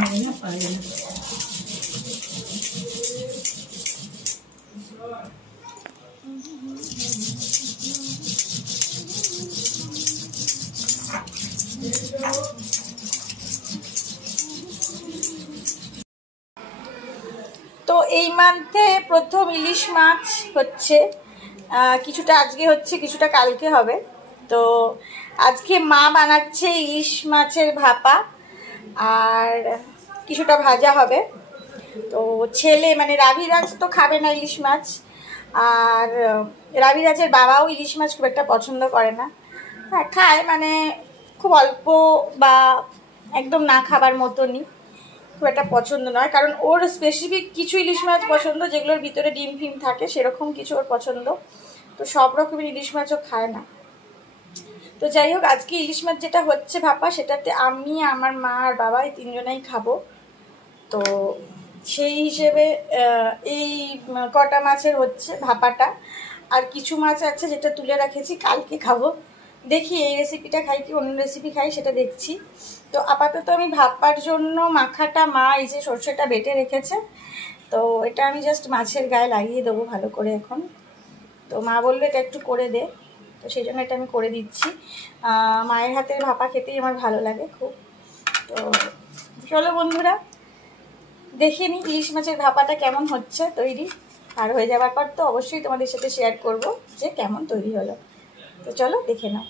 তো এই মান্থে প্রথম ইলিশ মাছ হচ্ছে, কিছুটা আজকে হচ্ছে, কিছুটা কালকে হবে। তো আজকে মা বানাচ্ছে ইলিশ মাছের ভাপা, আর কিছুটা ভাজা হবে। তো ছেলে মানে রাভিরাজ তো খাবে না ইলিশ মাছ, আর রাভিরাজের বাবাও ইলিশ মাছ খুব একটা পছন্দ করে না। হ্যাঁ খায়, মানে খুব অল্প বা একদম না খাবার মতনই, খুব একটা পছন্দ নয়। কারণ ওর স্পেসিফিক কিছু ইলিশ মাছ পছন্দ যেগুলোর ভিতরে ডিম ফিম থাকে, সেরকম কিছু ওর পছন্দ। তো সব রকমের ইলিশ মাছও খায় না। তো যাই হোক, আজকে ইলিশ মাছ যেটা হচ্ছে ভাপা, সেটাতে আমি, আমার মা আর বাবা এই তিনজনেই খাবো। তো সেই হিসেবে এই কটা মাছের হচ্ছে ভাপাটা, আর কিছু মাছ আছে যেটা তুলে রেখেছি কালকে খাবো। দেখি এই রেসিপিটা খাই কি অন্য রেসিপি খাই সেটা দেখছি। তো আপাতত আমি ভাপার জন্য মাখাটা মা এই যে সর্ষেটা বেটে রেখেছে, তো এটা আমি জাস্ট মাছের গায়ে লাগিয়ে দেবো ভালো করে এখন। তো মা বললো এটা একটু করে দে, তো সেই জন্য এটা আমি করে দিচ্ছি। মায়ের হাতের ভাপা খেতেই আমার ভালো লাগে খুব। তো চলো বন্ধুরা, দেখে নিই ইলিশ মাছের ভাপাটা কেমন হচ্ছে তৈরি, আর হয়ে যাওয়ার পর তো অবশ্যই তোমাদের সাথে শেয়ার করব যে কেমন তৈরি হলো। তো চলো দেখে নাও।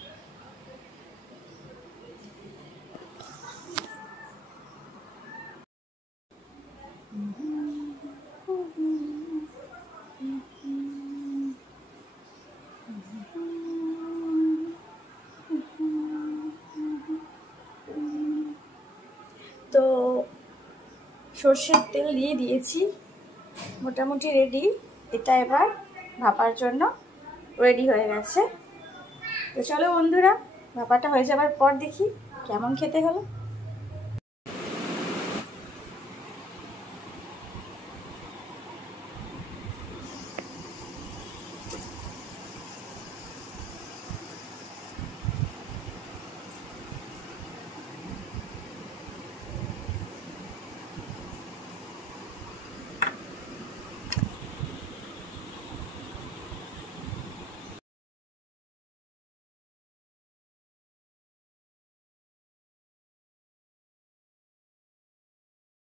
তো সর্ষের তেল দিয়ে দিয়েছি, মোটামুটি রেডি। এটা এবার ভাপার জন্য রেডি হয়ে গেছে। তো চলো বন্ধুরা, ভাপাটা হয়ে যাবার পর দেখি কেমন খেতে হলো।